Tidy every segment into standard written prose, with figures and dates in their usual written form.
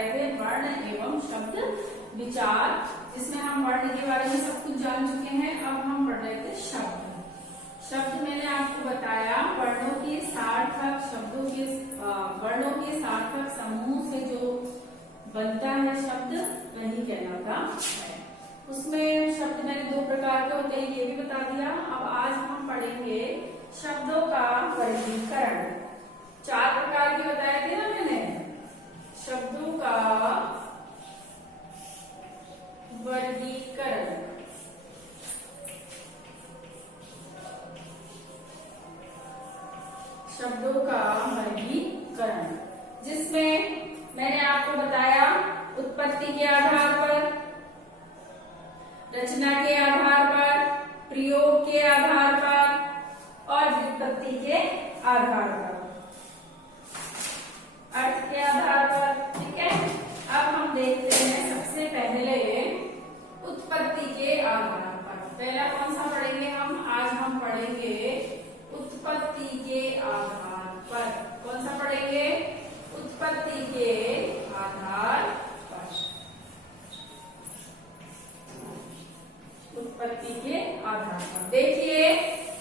रहे थे वर्ण एवं शब्द विचार, जिसमें हम वर्ण के बारे में सब कुछ जान चुके हैं। अब हम पढ़ रहे थे शब्द। शब्द मैंने आपको बताया वर्णों के सार्थक वर्णों के सार्थक समूह से जो बनता है शब्द वही कहलाता है। उसमें शब्द मैंने 2 प्रकार के होते हैं ये भी बता दिया। अब आज हम पढ़ेंगे शब्दों का वर्गीकरण। 4 प्रकार के बताए थे ना मैंने, शब्दों का वर्गीकरण। शब्दों का वर्गीकरण जिसमें मैंने आपको बताया उत्पत्ति के आधार पर, रचना के आधार पर, प्रयोग के आधार पर और व्युत्पत्ति के आधार पर, अर्थ के आधार पर। ठीक है, अब हम देखते हैं सबसे पहले उत्पत्ति के आधार पर। पहला कौन सा पढ़ेंगे हम? आज हम पढ़ेंगे उत्पत्ति के आधार पर। कौन सा पढ़ेंगे? उत्पत्ति के आधार पर। उत्पत्ति के आधार पर देखिए,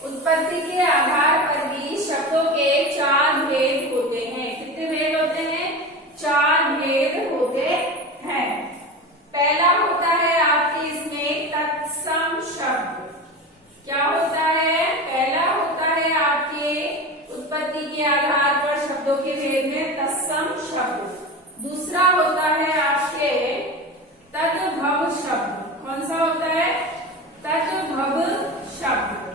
उत्पत्ति के आधार पर भी शब्दों के 4 भेद होते हैं। कितने भेद होते हैं? 4 भेद होते हैं। पहला होता है आपके इसमें तत्सम शब्द। क्या होता है? पहला होता है आपके उत्पत्ति के आधार पर शब्दों के भेद में तत्सम शब्द। दूसरा होता है आपके तद्भव शब्द। कौन सा होता है? तद्भव शब्द।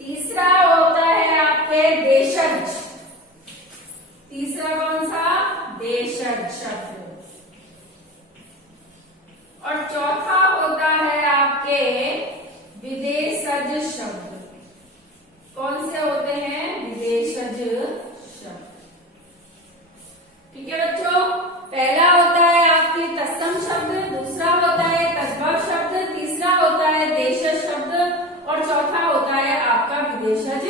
तीसरा होता है आपके देशज। तीसरा कौन सा? देशज शब्द। और चौथा होता है आपके विदेशज शब्द। कौन से होते हैं? विदेशज शब्द। ठीक है बच्चों, पहला होता है आपकी तत्सम शब्द, दूसरा होता है तद्भव शब्द, तीसरा होता है देशज शब्द और चौथा होता है आपका विदेशज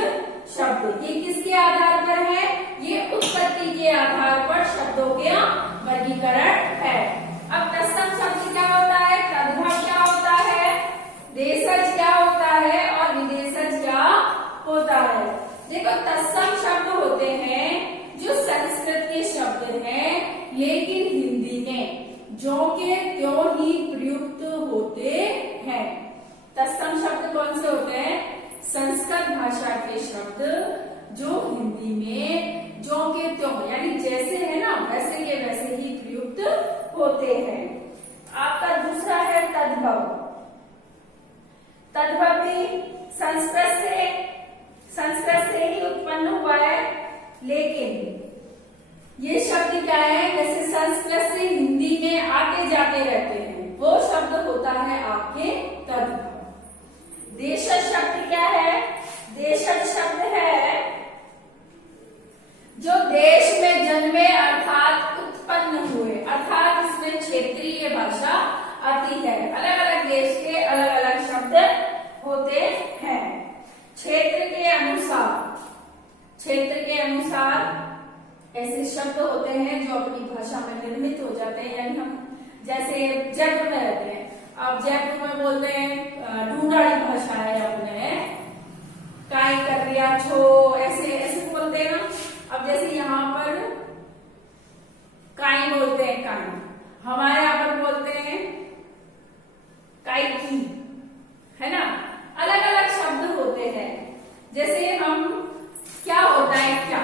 शब्द। ये किसके आधार पर है? ये उत्पत्ति के आधार पर शब्दों के वर्गीकरण है। अब तत्सम शब्द क्या होता है, तद्भव क्या होता है, देशज क्या होता है और विदेशज क्या होता है? देखो, तत्सम शब्द होते हैं जो संस्कृत के शब्द हैं लेकिन हिंदी में जो के त्यों ही प्रयुक्त होते हैं। तत्सम शब्द कौन से होते हैं? संस्कृत भाषा के शब्द जो हिंदी में जो के त्यों यानी जैसे है ना वैसे के वैसे ही प्रयुक्त होते हैं। आपका दूसरा है तद्भव। तद्भव भी संस्कृत से ही उत्पन्न हुआ है, लेकिन ये शब्द क्या है? जैसे संस्कृत से हिंदी में आते जाते रहते हैं, वो शब्द होता है आपके तद्भव। देशज शब्द क्या है? देशज शब्द है जो देश में जन्मे अर्थात उत्पन्न हुए, अर्थात इसमें क्षेत्रीय भाषा आती है। अलग अलग देश के अलग अलग शब्द होते हैं। क्षेत्र के अनुसार ऐसे शब्द होते हैं जो अपनी भाषा में निर्मित हो जाते हैं। यानी हम जैसे जयपुर में रहते हैं, अब जयपुर में बोलते हैं ढूंढाड़ी भाषा है अपने, काई कर रिया छो ऐसे ऐसे बोलते हैं ना। अब जैसे यहाँ पर काई बोलते हैं, काई हमारे यहाँ पर बोलते हैं काई की, है ना। अलग अलग शब्द होते हैं। जैसे हम क्या होता है क्या,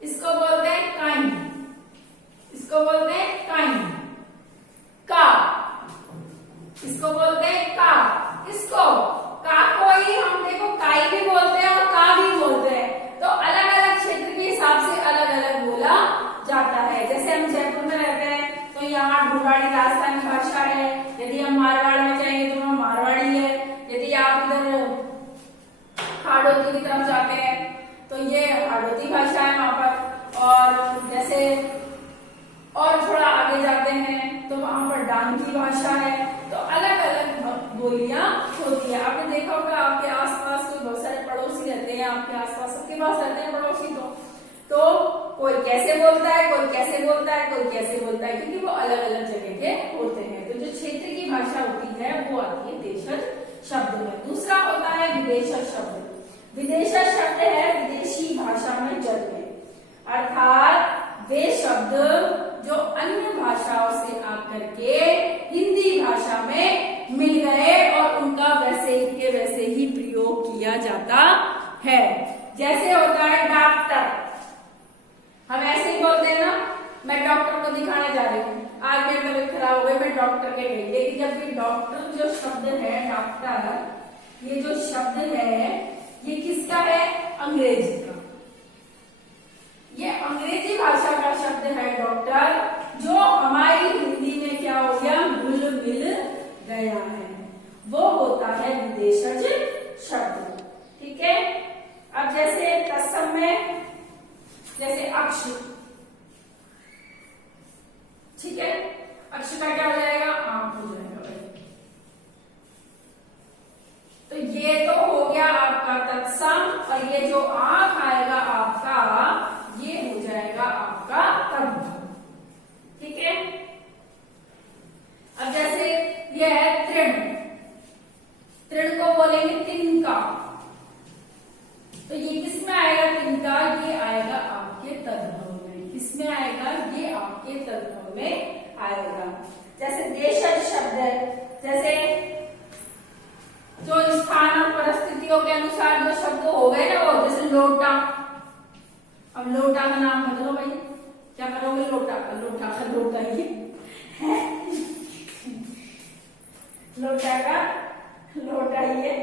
इसको बोलते हैं काई, इसको बोलते हैं काई। का, इसको बोलते हैं का। इसको का को ही हम देखो काई भी बोलते हैं और का भी बोलते हैं। तो अलग अलग क्षेत्र के हिसाब से अलग अलग बोला जाता है। जैसे हम जयपुर में रहते हैं तो यहाँ ढूंढाड़ी राजस्थानी भाषा है। यदि हम मारवाड़ में जाएंगे तो वहाँ मारवाड़ी है। यदि आप इधर हाड़ौती की तरफ जाते हैं तो ये हाड़ौती भाषा है वहां पर। और जैसे और थोड़ा आगे जाते हैं तो वहां पर डांगी भाषा है। तो अलग अलग बोलियां होती है। आपने देखा होगा आपके आसपास कोई बहुत सारे पड़ोसी रहते हैं, आपके आसपास सबके पास रहते हैं पड़ोसी, तो कोई कैसे बोलता है, कोई कैसे बोलता है, कोई कैसे बोलता है, क्योंकि वो अलग अलग जगह के होते हैं। तो जो क्षेत्र की भाषा होती है वो आती है देशज शब्द में। दूसरा होता है विदेशज शब्द। विदेशज शब्द है विदेशी भाषा में जन्मे, अर्थात वे शब्द जो अन्य भाषाओं से आकर के हिंदी भाषा में मिल गए और उनका वैसे के वैसे ही प्रयोग किया जाता है। जैसे होता है डॉक्टर, हम ऐसे ही बोलते हैं ना, मैं डॉक्टर को दिखाने जा रही हूँ, आज मेरी तबीयत खराब हो गई, मैं डॉक्टर के गई। लेकिन जब ये डॉक्टर जो शब्द है, डॉक्टर ये जो शब्द है ये किसका है? अंग्रेजी का। ये अंग्रेजी भाषा का शब्द है डॉक्टर, जो हमारी हिंदी में क्या हो गया? घुल मिल गया है, वो होता है विदेशज शब्द। ठीक है। अब जैसे तत्सम में जैसे अक्ष, ठीक है, अक्ष का क्या हो जाएगा? आंख हो जाएगा भाई। तो ये तो हो गया आपका तत्सम, और ये जो आंख आएगा आपका, ये हो जाएगा आपका तद्भव। ठीक है। अब जैसे ये है तृण, तृण को बोलेंगे तिनका, तो ये किसमें आएगा? तिनका ये आएगा आपके तद्भव में। किसमें आएगा? ये आपके तद्भव में आएगा। जैसे देशज शब्द है, जैसे जो स्थान और परिस्थितियों के अनुसार जो शब्द हो गए ना, वो जैसे लोटा, अब लोटा का नाम बदलो भाई, क्या करोगे? लोटा का, लोटा का लोटा ही लोटा का लोटा ही है।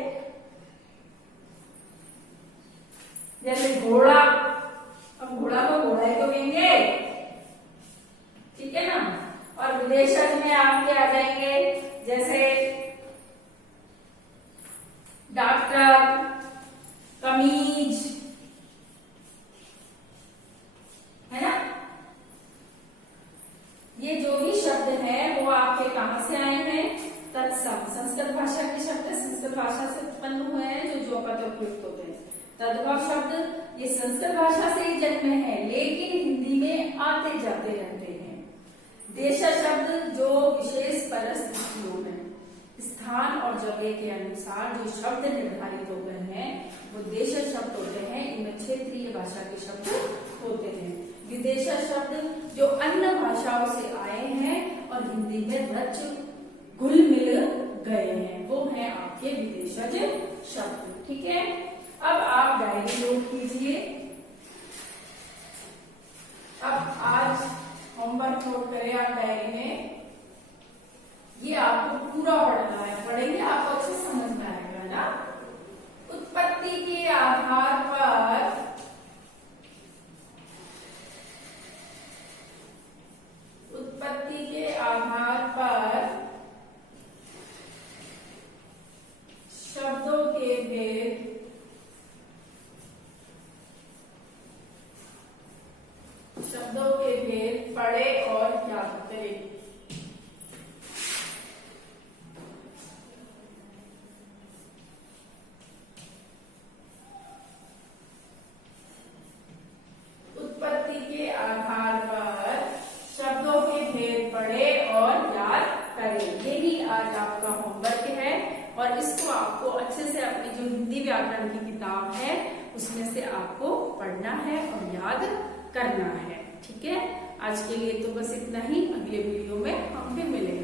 जैसे घोड़ा, अब घोड़ा को घोड़ा ही तो कहेंगे, ठीक है ना। और विदेशज में आपके आ जाएंगे जैसे डॉक्टर, कमीज, है ना। ये जो भी शब्द है वो आपके कहां से आए हैं? तत्सम, संस्कृत भाषा के शब्द संस्कृत भाषा से उत्पन्न हुए हैं, जो पद उपयुक्त होते हैं। तद्भव शब्द ये संस्कृत भाषा से ही जन्मे हैं, लेकिन हिंदी में आते जाते रहते हैं। देशज शब्द जो विशेष परिस्थितियों में स्थान और जगह के अनुसार जो शब्द निर्धारित हो गए हैं वो देशज शब्द होते हैं। इनमें क्षेत्रीय भाषा के शब्द होते हैं। विदेशज शब्द जो अन्य भाषाओं से आए हैं और हिंदी में रच घुल मिल गए हैं, वो है आपके विदेशज शब्द। ठीक है। अब आप डायरी नोट कीजिए। अब आज होमवर्क नोट करें आप डायरी में। ये आपको पूरा पढ़ना है, पढ़ेंगे आपको अच्छे समझ में आएगा ना। उत्पत्ति के आधार पर शब्दों के भेद पढ़े और याद करें। उत्पत्ति के आधार पर शब्दों के भेद पढ़े और याद करें, यही आज आपका होमवर्क है। और इसको आपको अच्छे से अपनी जो हिंदी व्याकरण की किताब है उसमें से आपको पढ़ना है और याद करना है। ठीक है। आज के लिए तो बस इतना ही। अगले वीडियो में हम फिर मिलेंगे।